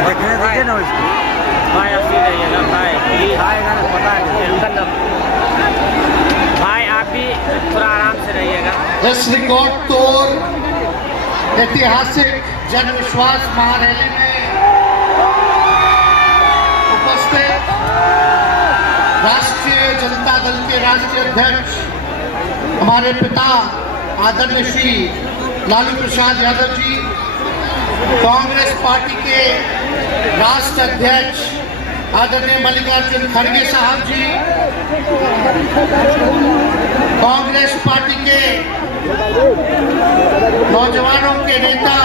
देखने दीजिए ना उसको। भाई आप भी रहिएगा भाई, खाएगा ना, पता है। टेंशन ना भाई, आप भी थोड़ा आराम से रहिएगा। इस रिकॉर्ड तोड़ ऐतिहासिक जन विश्वास महारैली में उपस्थित राष्ट्रीय जनता दल के राष्ट्रीय अध्यक्ष हमारे पिता आदरणीय श्री लालू प्रसाद यादव जी, कांग्रेस पार्टी के राष्ट्र अध्यक्ष आदरणीय मल्लिकार्जुन खड़गे साहब जी, कांग्रेस पार्टी के नौजवानों के नेता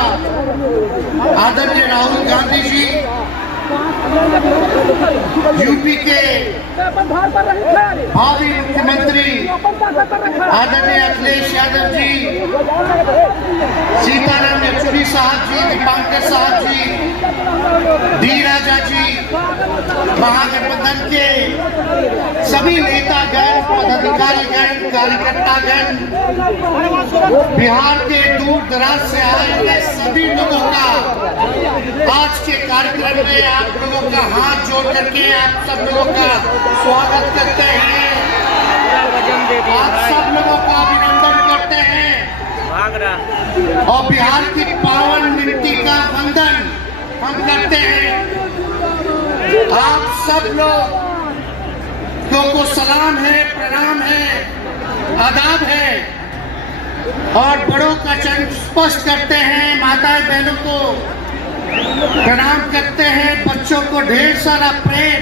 आदरणीय राहुल गांधी जी, यूपी के भावी मुख्यमंत्री आदरणीय अखिलेश यादव जी, सीताराम येचुरी साहब जी, दीपांकर साहब जी, डी राजा जी, महागठबंधन के सभी नेतागण, पदाधिकारीगण, कार्यकर्तागण, बिहार के दूर दराज से आए हुए सभी लोगों का आज के कार्यक्रम में आप लोगों का हाथ जोड़ करके आप सब लोगों का स्वागत करते हैं, आप सब लोगों का अभिनंदन करते हैं और बिहार की पावन मिट्टी का वंदन हम करते हैं। आप सब लोग को सलाम है, प्रणाम है, आदाब है और बड़ों का चरण स्पर्श करते हैं, माताएं बहनों को प्रणाम करते हैं, बच्चों को ढेर सारा प्रेम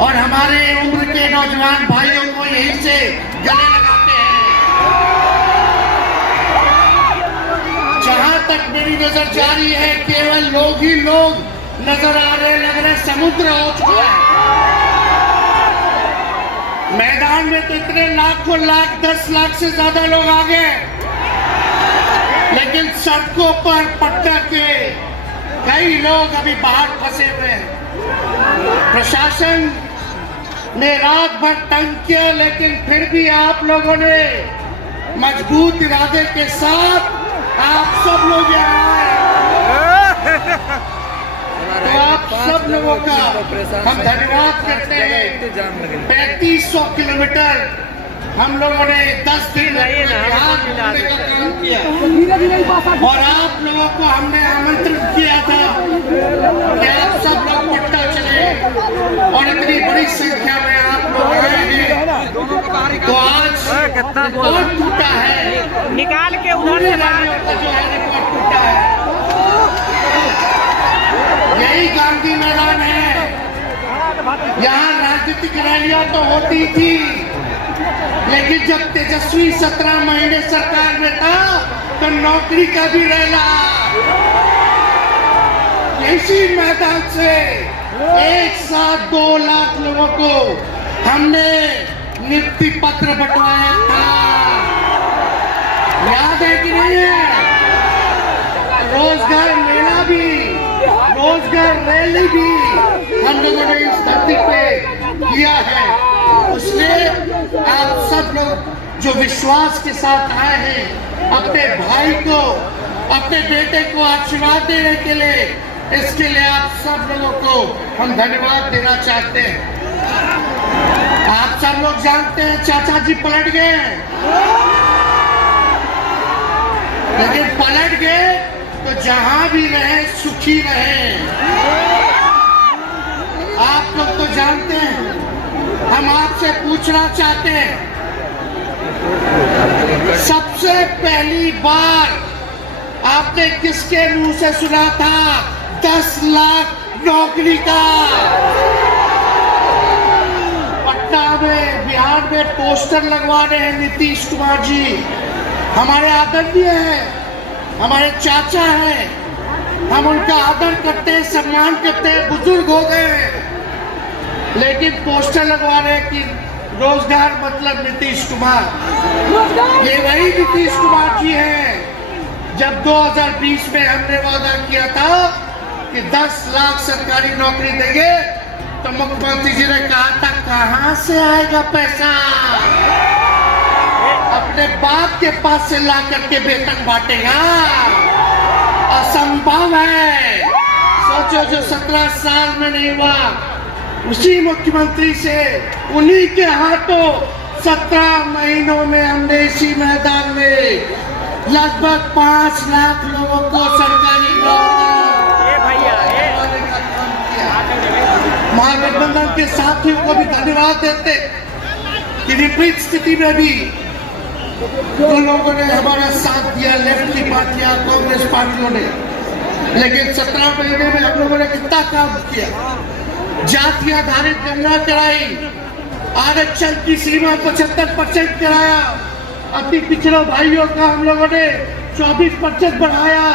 और हमारे उम्र के नौजवान भाइयों को यहीं से गले लगाते हैं। जहां तक मेरी नजर जा रही है केवल लोग ही लोग नजर आ रहे, लग रहे समुद्र हो चुका है। मैदान में तो इतने लाखों लाख, 10 लाख से ज्यादा लोग आ गए, लेकिन सड़कों पर पटक के कई लोग अभी बाहर फंसे हुए हैं। प्रशासन ने रात भर तंग किया, लेकिन फिर भी आप लोगों ने मजबूत इरादे के साथ आप सब लोग यहाँ आए, तो आप सब लोगों का हम धन्यवाद करते हैं। 3500 किलोमीटर हम लोगों ने 10 दिन घूमने का काम किया और आप लोगों को हमने आमंत्रित किया था कि आप सब लोग पटना चले और इतनी बड़ी संख्या में आप लोग आए हैं, तो आज रिकॉर्ड टूटा है, निकाल के उधर से जो है रिकॉर्ड टूटा है। यही गांधी मैदान है, यहाँ राजनीतिक रैलियां तो होती थी, लेकिन जब तेजस्वी 17 महीने सरकार में था तो नौकरी का भी रैला इसी मैदान से एक साथ 2 लाख लोगों को हमने नियुक्ति पत्र बंटवाया था, याद है कि नहीं है? रोजगार मेला भी, रोजगार रैली भी हम लोगों ने इस धरती पे किया है। उसमें आप सब लोग जो विश्वास के साथ आए हैं, अपने भाई को, अपने बेटे को आशीर्वाद देने के लिए, इसके लिए आप सब लोगों को हम धन्यवाद देना चाहते हैं। आप सब लोग जानते हैं चाचा जी पलट गए, लेकिन पलट गए तो जहां भी रहे सुखी रहे। आप लोग तो जानते हैं, हम आपसे पूछना चाहते हैं, सबसे पहली बार आपने किसके मुंह से सुना था 10 लाख नौकरी का? पटना में, बिहार में पोस्टर लगवा रहे हैं नीतीश कुमार जी, हमारे आदरणीय हैं, हमारे चाचा हैं, हम उनका आदर करते हैं, सम्मान करते हैं, बुजुर्ग हो गए हैं, लेकिन पोस्टर लगवा रहे हैं कि रोजगार मतलब नीतीश कुमार। ये वही नीतीश कुमार जी हैं जब 2020 में हमने वादा किया था कि 10 लाख सरकारी नौकरी देंगे, तो मुख्यमंत्री जी ने कहा था कहां से आएगा पैसा? अपने बाप के पास से ला करके वेतन बांटेगा, असंभव है। सोच जो 17 साल में नहीं हुआ, उसी मुख्यमंत्री से उन्हीं के हाथों 17 महीनों में हमने इसी मैदान में लगभग 5 लाख लोगों को सरकारी महागठबंधन के साथियों को भी धन्यवाद देते कि विपरीत स्थिति में भी जो लोगों ने हमारा साथ दिया, लेफ्ट की पार्टियां, कांग्रेस पार्टियों ने, लेकिन 17 महीने में हम लोगों ने कितना काम किया। जाति आधारित गणना कराई, आरक्षण की सीमा 75% कराया, अति पिछड़े भाइयों का हम लोगों ने 24% बढ़ाया,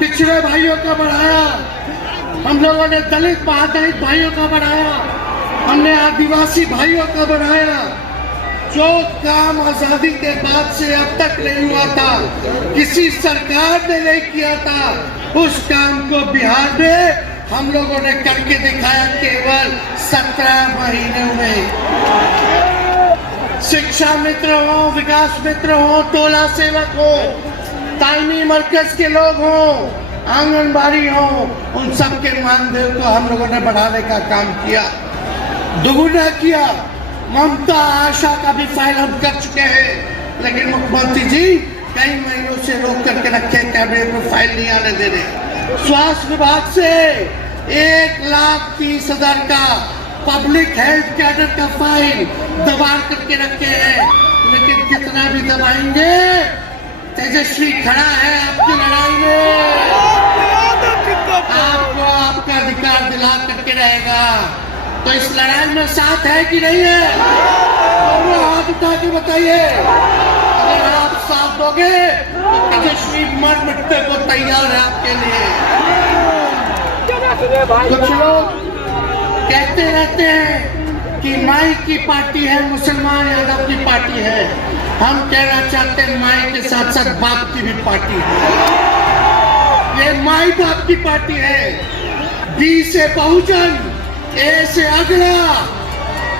पिछड़े भाइयों का बढ़ाया, हम लोगों ने दलित आधारित भाइयों का बढ़ाया, हमने आदिवासी भाइयों का बढ़ाया। जो काम आजादी के बाद से अब तक नहीं हुआ था, किसी सरकार ने नहीं किया था, उस काम को बिहार में हम लोगों ने करके दिखाया केवल 17 महीनों में। शिक्षा मित्र हो, विकास मित्र हो, टोला सेवक हो, तालीमी मरकज के लोग हो, आंगनबाड़ी हो, उन सब के मानदेय को हम लोगों ने बढ़ाने का काम किया, दोगुना किया। ममता आशा का भी फाइल हम कर चुके हैं, लेकिन मुख्यमंत्री जी कई महीनों से रोक करके रखे, कैबिनेट में फाइल नहीं आने दे रहे। स्वास्थ्य विभाग से 1,30,000 का पब्लिक हेल्थ कैडर का फाइल दबा करके रखे हैं, लेकिन कितना भी दबाएंगे, तेजस्वी खड़ा है आपकी लड़ाई में, आपको आपका अधिकार दिला करके रहेगा। तो इस लड़ाई में साथ है कि नहीं है? दोनों हाथ उठा के बताइए। अगर आप साथ दोगे तो तेजस्वी मर मिटने को तैयार है आपके लिए। कुछ लोग कहते रहते हैं कि माई की पार्टी है, मुसलमान यादव की पार्टी है। हम कहना चाहते हैं माई के साथ साथ बाप की भी पार्टी है। ये माई बाप की पार्टी है। बी से बहुजन, ए से अगला,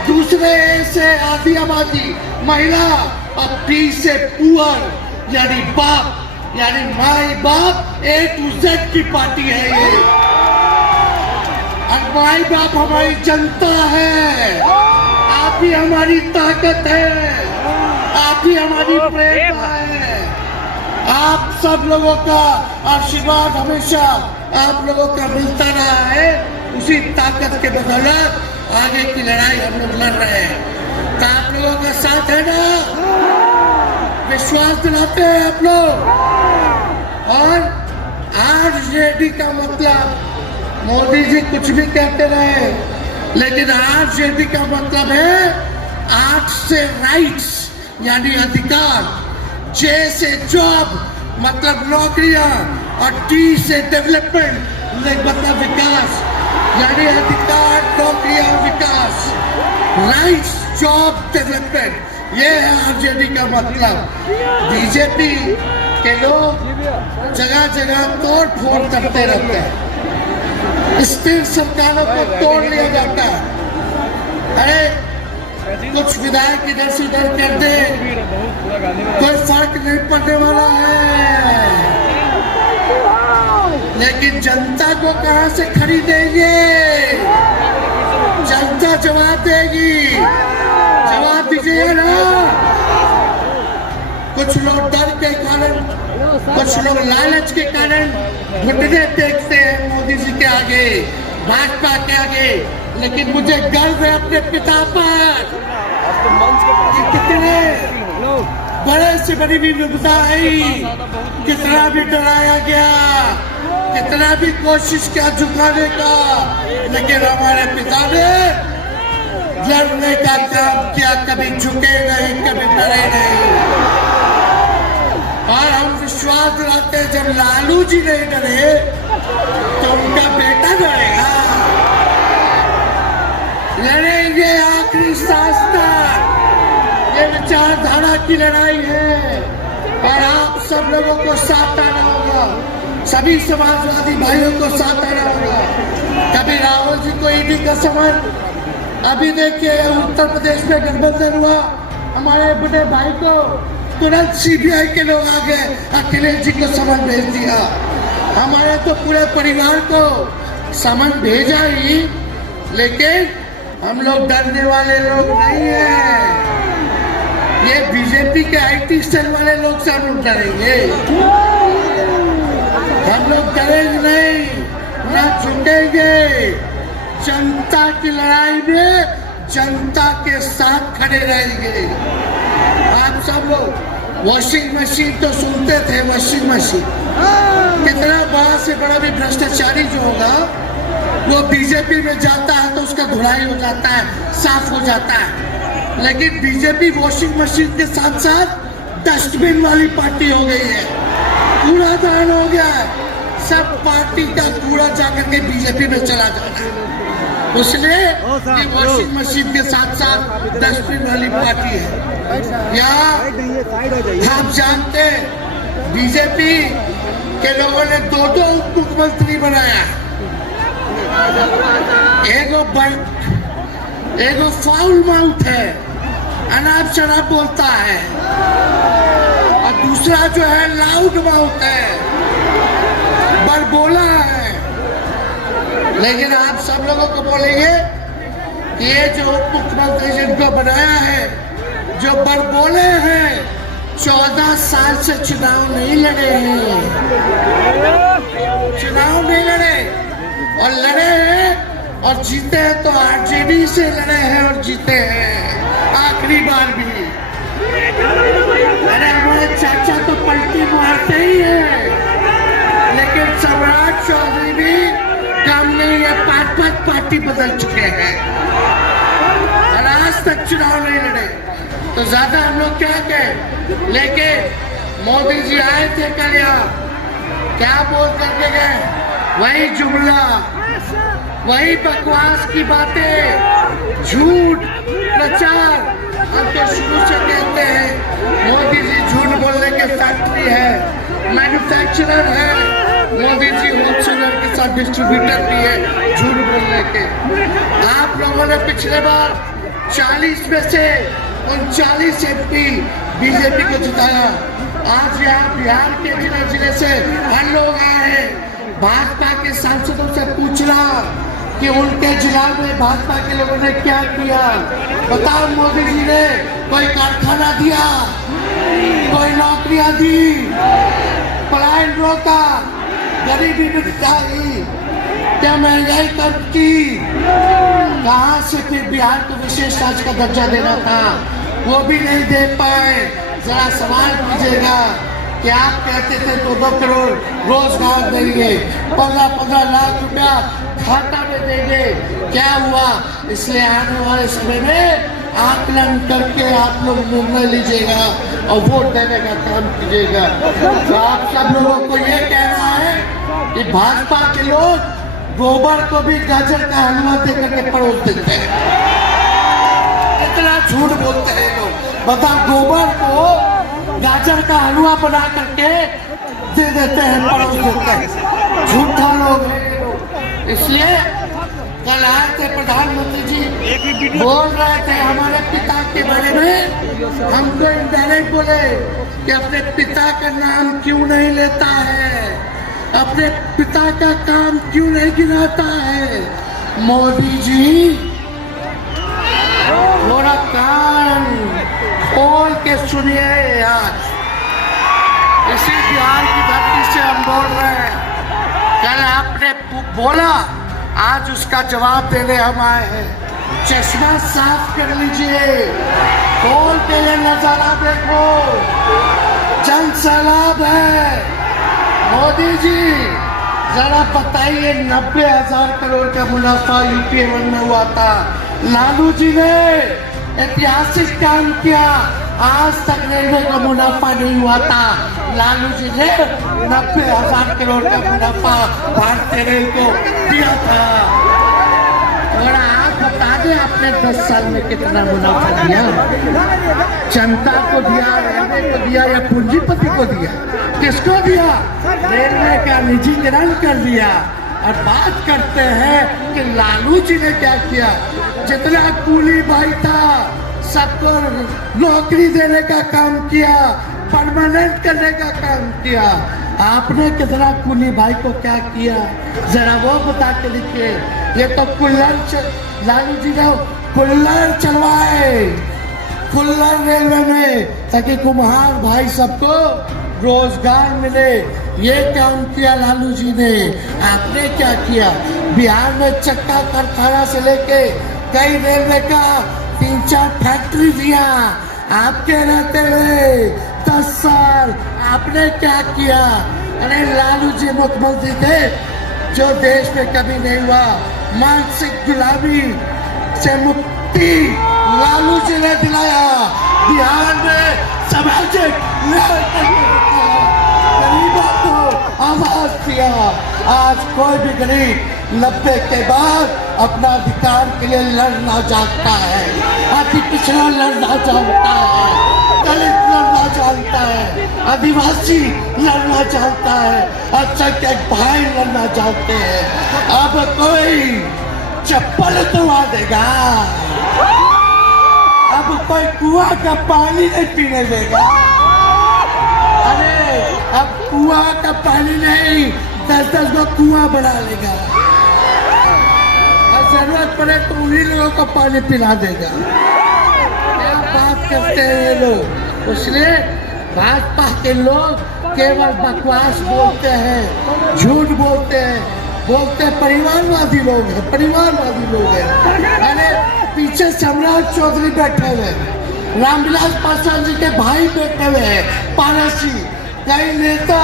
दूसरे ए से आधी आबादी महिला, और पी से पुअर यानी बाप, यानी माई बाप, A to Z की पार्टी है ये। और माई बाप हमारी जनता है, आप ही हमारी ताकत है, आप ही हमारी प्रेरणा है। आप सब लोगों का आशीर्वाद हमेशा आप लोगों का मिलता रहा है, उसी ताकत के बदौलत आगे की लड़ाई हम लोग लड़ रहे हैं। तो आप लोगों का साथ है ना? विश्वास दिलाते हैं आप लोग। और आरजेडी का मतलब, मोदी जी कुछ भी कहते रहे, लेकिन आरजेडी का मतलब है आर से राइट्स यानी अधिकार, जे से जॉब मतलब नौकरियां, और टी से डेवलपमेंट मतलब विकास, यानी अधिकार, नौकरियां, विकास, राइट्स, जॉब, डेवलपमेंट, ये है आरजेडी का मतलब। बीजेपी के लोग जगह जगह तोड़ फोड़ करते रहते हैं, स्थिर सरकारों को तोड़ लिया जाता है। अरे कुछ विधायक इधर से उधर कर दे, कोई फर्क नहीं पड़ने वाला है, लेकिन जनता को कहां से खरीदेंगे? जनता जवाब देगी, जवाब दीजिए ना। कुछ लोग डर के कारण, कुछ लोग लालच के कारण घुटने टेकते हैं मोदी जी के आगे, भाजपा के आगे, लेकिन मुझे गर्व है अपने पिता पर। कितने बड़े से बड़ी भी विपदा आई, कितना भी डराया गया, कितना भी कोशिश किया झुकाने का, लेकिन हमारे पिता ने लड़ने का काम किया, कभी झुके नहीं, कभी डरे नहीं। और हम विश्वास दिलाते हैं, जब लालू जी नहीं डरे तो उनका बेटा डरेगा। लड़ेंगे आखिरी सांस तक, ये विचारधारा की लड़ाई है, और आप सब लोगों को साथ आना होगा, सभी समाजवादी भाइयों को साथ आना होगा। कभी राहुल जी को ईडी का समन, अभी देखिए उत्तर प्रदेश में गठबंधन हुआ, हमारे बड़े भाई को तुरंत सीबीआई के लोग आ गए, अखिलेश जी को समन भेज दिया। हमारे तो पूरे परिवार को समन भेजा ही, लेकिन हम लोग डरने वाले लोग नहीं हैं। ये बीजेपी के IT सेल वाले लोग से हम लोग डरेंगे, हम लोग डरेंगे नहीं, ना झुकेंगे। जनता की लड़ाई में जनता के साथ खड़े रहेंगे। आप सब लोग वॉशिंग मशीन तो सुनते थे, वॉशिंग मशीन कितना बड़ा से बड़ा भी भ्रष्टाचारी जो होगा वो बीजेपी में जाता है तो उसका धुलाई हो जाता है, साफ हो जाता है। लेकिन बीजेपी वॉशिंग मशीन के साथ साथ डस्टबिन वाली पार्टी हो गई है, कूड़ादान हो गया है। सब पार्टी का कूड़ा जाकर के बीजेपी में चला जाता है, इसलिए ये वॉशिंग मशीन के साथ साथ डस्टबिन वाली पार्टी है। या आप जानते हैं बीजेपी के लोगों ने दो उप मुख्यमंत्री बनाया, एगो फाउल माउथ है, अनाप शनाप बोलता है, और दूसरा जो है लाउड माउथ है, बड़बोला है। लेकिन आप सब लोगों को बोलेंगे कि ये जो उप मुख्यमंत्री जिनको बनाया है, जो बड़बोले हैं, 14 साल से चुनाव नहीं लड़े हैं, चुनाव नहीं लड़े, और लड़े हैं और जीते हैं तो RJD से लड़े हैं और जीते हैं आखिरी बार भी। अरे हमारे चाचा तो पलटी मारते ही हैं, लेकिन सम्राट चौधरी भी कम नहीं है, 5 पार्टी बदल चुके हैं और आज तक चुनाव नहीं लड़े। तो ज्यादा हम लोग क्या कहें, लेकिन मोदी जी आए थे कल यहाँ, क्या बोल करके गए, वही जुमला, वही बकवास की बातें, झूठ प्रचार। हम तो शुरू से कहते हैं मोदी जी झूठ बोलने के फैक्ट्री है, मैन्युफैक्चरर है, मोदी जी होलसेलर के साथ डिस्ट्रीब्यूटर भी है झूठ बोलने के। आप लोगों ने पिछले बार 40 में से 39 MP बीजेपी को जिताया। आज यहाँ बिहार के जिले से हर लोग आए हैं, भाजपा के सांसदों से पूछना कि उनके जिला में भाजपा के लोगों ने क्या किया। बताओ, मोदी जी ने कोई कारखाना दिया, कोई नौकरियां दी, पलायन रोका, गरीबी मिटाई, क्या महंगाई कम की? कहाँ से फिर बिहार को विशेष राज्य का दर्जा देना था, वो भी नहीं दे पाए। जरा सवाल कीजिएगा कि आप कहते थे 2 करोड़ रोजगार देंगे, 15 लाख रुपया खाता में देंगे, क्या हुआ? इसलिए आने वाले समय में आकलन करके आप लोग निर्णय लीजिएगा और वोट देने का काम कीजिएगा। तो आप सब लोगों को ये कहना है कि भाजपा के लोग गोबर को भी गाजर का हलवा देकर के परोस देते हैं। इतना झूठ बोलते हैं लोग। बता, गोबर को गाजर का हलवा बना करके दे देते हैं, परोस देते हैं। झूठा लोग हैं। इसलिए कल आए थे प्रधानमंत्री जी, बोल रहे थे हमारे पिता के बारे में, हमको इनडायरेक्ट बोले कि अपने पिता का नाम क्यों नहीं लेता है, अपने पिता का काम क्यों नहीं गिनाता है। मोदी जी थोड़ा कान खोल के सुनिए। आज इसी बिहार की धरती से हम बोल रहे हैं, कल आपने बोला, आज उसका जवाब देने हम आए हैं। चश्मा साफ कर लीजिए, खोल के ये नजारा देखो, जन सैलाब है। मोदी जी जरा बताइए, 90,000 करोड़ का मुनाफा UPA 1 में हुआ था, लालू जी ने ऐतिहासिक काम किया, आज तक रेलवे का मुनाफा नहीं हुआ था। लालू जी ने 90,000 करोड़ का मुनाफा भारतीय रेल को दिया था। और आप बता दें, आपने 10 साल में कितना मुनाफा दिया? जनता को दिया, रेलवे को दिया या पूंजीपति को दिया? किसको दिया? रेलवे का निजीकरण कर दिया। और बात करते हैं कि लालू जी ने क्या किया। जितना कूली भाई था सबको नौकरी देने का काम किया, परमानेंट करने का काम किया। आपने कितना कुली भाई को क्या किया, जरा वो बता के लिखिए। ये तो लालू जी ने कुल्लर चलवाए, कुल्लर रेलवे में, ताकि कुम्हार भाई सबको रोजगार मिले। ये काम किया लालू जी ने। आपने क्या किया? बिहार में चक्का कारखाना से लेके कई रेलवे का 3-4 फैक्ट्री दिया आपके रहते हुए 10 साल। आपने क्या किया? अरे लालू जी मुख्यमंत्री थे जो देश में कभी नहीं हुआ। मानसिक गुलामी से मुक्ति लालू जी ने दिलाया। बिहार में सामाजिक गरीबों को आवाज दिया। आज कोई भी गरीब 90 के बाद अपना अधिकार के लिए लड़ना जानता है, अति पिछड़ा लड़ना जानता है, दलित लड़ना जानता है, आदिवासी लड़ना चाहता है, अच्छा क्या भाई लड़ना चाहते हैं। अब कोई चप्पल तुड़वा देगा, अब कोई कुआं का पानी नहीं पीने देगा। अरे अब कुआं का पानी नहीं, 10-10 को कुआं बना लेगा। और जरूरत पड़े तो उन्हीं लोगों को पानी पिला देगा। क्या बात करते हैं ये लोग। इसलिए भाजपा के लोग केवल बकवास बोलते हैं, झूठ बोलते हैं, परिवारवादी लोग हैं, परिवारवादी लोग हैं। अरे पीछे सम्राट चौधरी बैठे हुए, रामविलास पासवान जी के भाई बैठे हुए हैं, पारसी, कई नेता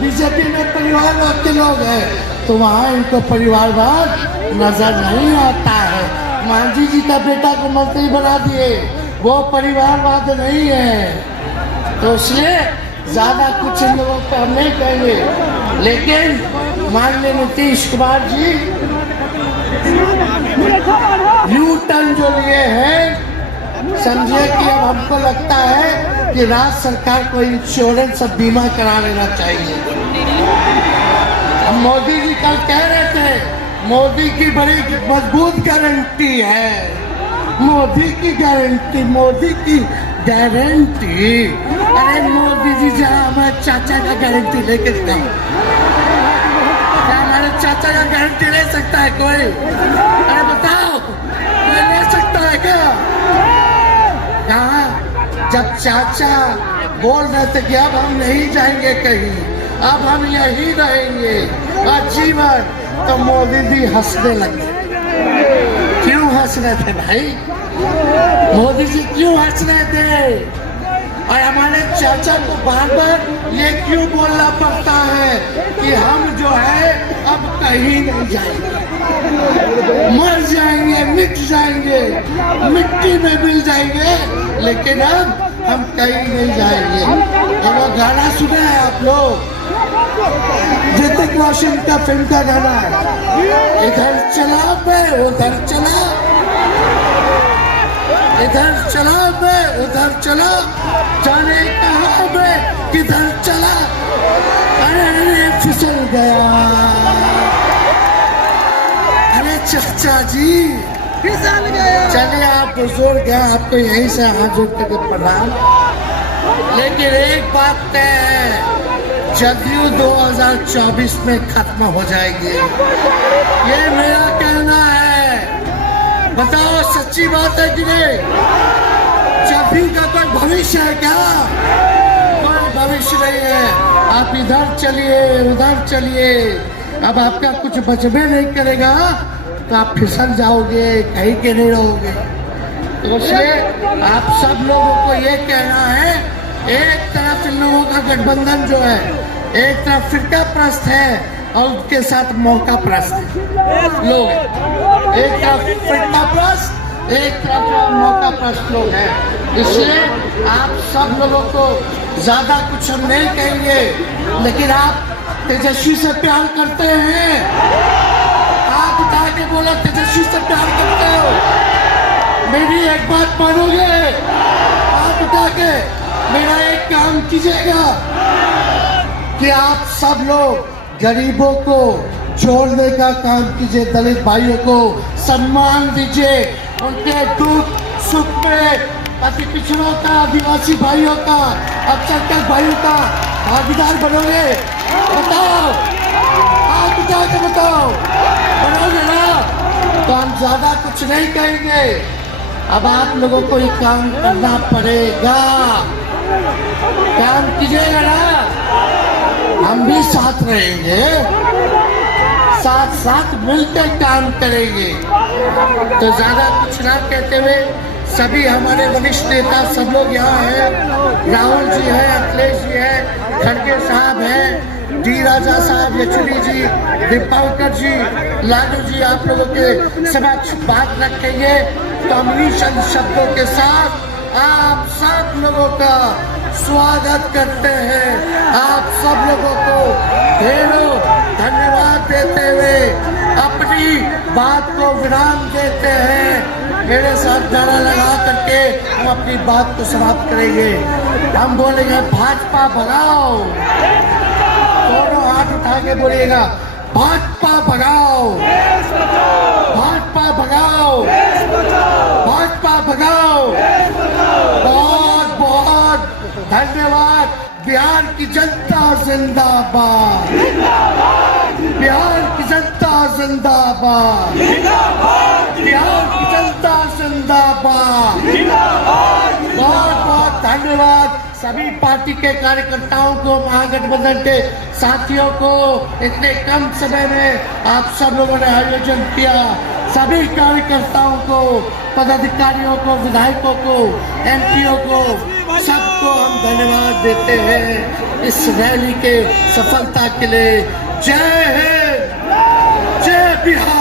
बीजेपी में परिवारवाद के लोग हैं, तो वहाँ इनको परिवारवाद नजर नहीं आता है। मांझी जी का बेटा को मंत्री बना दिए, वो परिवारवाद नहीं है। तो इसलिए ज्यादा कुछ इन लोगों को हम नहीं कहेंगे, लेकिन माननीय नीतीश कुमार जी यू टर्न जो लिए हैं, समझिए कि अब हमको लगता है कि राज्य सरकार को इंश्योरेंस और बीमा करा लेना चाहिए। मोदी जी कल कह रहे थे मोदी की बड़ी मजबूत गारंटी है, मोदी की गारंटी, मोदी की गारंटी। अरे मोदी जी जहाँ हमारे चाचा का गारंटी लेके गए, क्या हमारे चाचा का गारंटी ले सकता है कोई? अरे बताओ, कोई ले सकता है क्या? कहाँ जब चाचा बोल रहे थे कि अब हम नहीं जाएंगे कहीं, अब हम यही रहेंगे आजीवन, तो मोदी जी हंसने लगे। क्यों हंस रहे थे भाई? मोदी जी क्यों हंस रहे थे? और हमारे चाचा को बार बार ये क्यों बोलना पड़ता है कि हम जो है अब कहीं नहीं जाएंगे, मर जाएंगे, मिट जाएंगे, मिट्टी में मिल जाएंगे, लेकिन अब हम कहीं नहीं जाएंगे। वो गाना सुना है आप लोग? ऋतिक रोशन का फिल्म का गाना है, इधर चला मैं उधर चला, इधर चला मैं उधर चला, जाने कहाँ मैं किधर चला, अरे फिसल गया। अरे चाचा जी फिसल गया। चलिए आप बुजुर्ग हैं, आपको यहीं से हाथ जोड़ करके प्रणाम। लेकिन एक बात तय है, जदयू 2024 में खत्म हो जाएगी, ये मेरा कहना है। बताओ सच्ची बात है कि नहीं? जदयू का कोई भविष्य है क्या? कोई भविष्य नहीं है। आप इधर चलिए उधर चलिए, अब आपका कुछ बचबे नहीं करेगा तो आप फिसल जाओगे, कहीं के नहीं रहोगे। तो इसलिए आप सब लोगों को ये कहना है, एक तरफ इन लोगों का गठबंधन जो है, एक तरफ फिरका प्रस्त है और उसके साथ मौका प्रस्त लोग, एक तरफ फिरका प्रस्त, एक तरफ मौका प्रस्त लोग हैं। इसलिए आप सब लोगों को ज्यादा कुछ हम नहीं कहेंगे, लेकिन आप तेजस्वी से प्यार करते हैं, आप उठा के बोला तेजस्वी से प्यार करते हो, मेरी एक बात मानोगे? आप उठा के मेरा एक काम कीजिएगा कि आप सब लोग गरीबों को जोड़ने का काम कीजिए, दलित भाइयों को सम्मान दीजिए, उनके दुख सुख में अति पिछड़ों का, आदिवासी भाइयों का, अल्पसंख्यक भाइयों का भागीदार बनोगे बताओ, हाथ उठा के बताओ, बनाओगे ना? तो हम ज्यादा कुछ नहीं कहेंगे। अब आप लोगों को ये काम करना पड़ेगा। काम कीजिएगा ना, हम भी साथ रहेंगे, साथ साथ मिलकर काम करेंगे। तो ज्यादा कुछ ना कहते हुए सभी हमारे वरिष्ठ नेता सब लोग यहाँ हैं। राहुल जी है, अखिलेश जी है, खड़गे साहब है, डी राजा साहब, येचुरी जी, दीपांकर जी, लालू जी आप लोगों के समक्ष बात रखेंगे। तो हम इन्हीं चंद शब्दों के साथ आप सब लोगों का स्वागत करते हैं। आप सब लोगों को ढेरों धन्यवाद देते हुए अपनी बात को विराम देते हैं। मेरे साथ नारा लगा करके हम अपनी बात को समाप्त करेंगे। हम बोलेंगे भाजपा भगाओ, दोनों हाथ उठा के बोलिएगा भाजपा भगाओ, भाजपा भगाओ, भाजपा भगाओ। बहुत बहुत धन्यवाद। बिहार की जनता जिंदाबाद, बिहार की जनता जिंदाबाद, बिहार की जनता जिंदाबाद। बहुत बहुत धन्यवाद सभी पार्टी के कार्यकर्ताओं को, महागठबंधन के साथियों को। इतने कम समय में आप सब लोगों ने आयोजन किया। सभी कार्यकर्ताओं को, पदाधिकारियों को, विधायकों को, एमपीओ को, सबको हम धन्यवाद देते हैं इस रैली के सफलता के लिए। जय हिंद, जय बिहार।